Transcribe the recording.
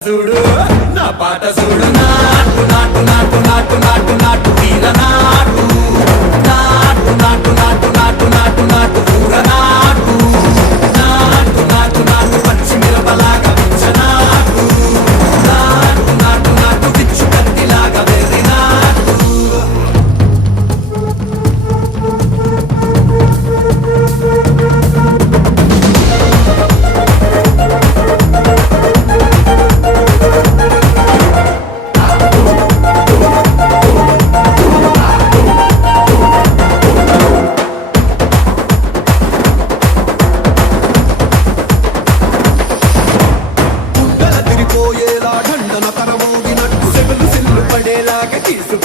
చూడు నా పాట చూడు నాటు నాటు నాటు నాటు నాటు నాటు వీర నాటు నాటు నాటు నాటు నాటు నాటు నాటు పూర నాటు నాటు నాటు నాటు పచ్చి మిరపలాగా పిచ్చ నాటు నాటు నాటు నాటు పిచ్చు కత్తిలాగా వెర్రి నాటు తిరిపోయేలా ఢండన కరమోగినట్టు సెగలు సిల్లు పడేలాగా తీసుకు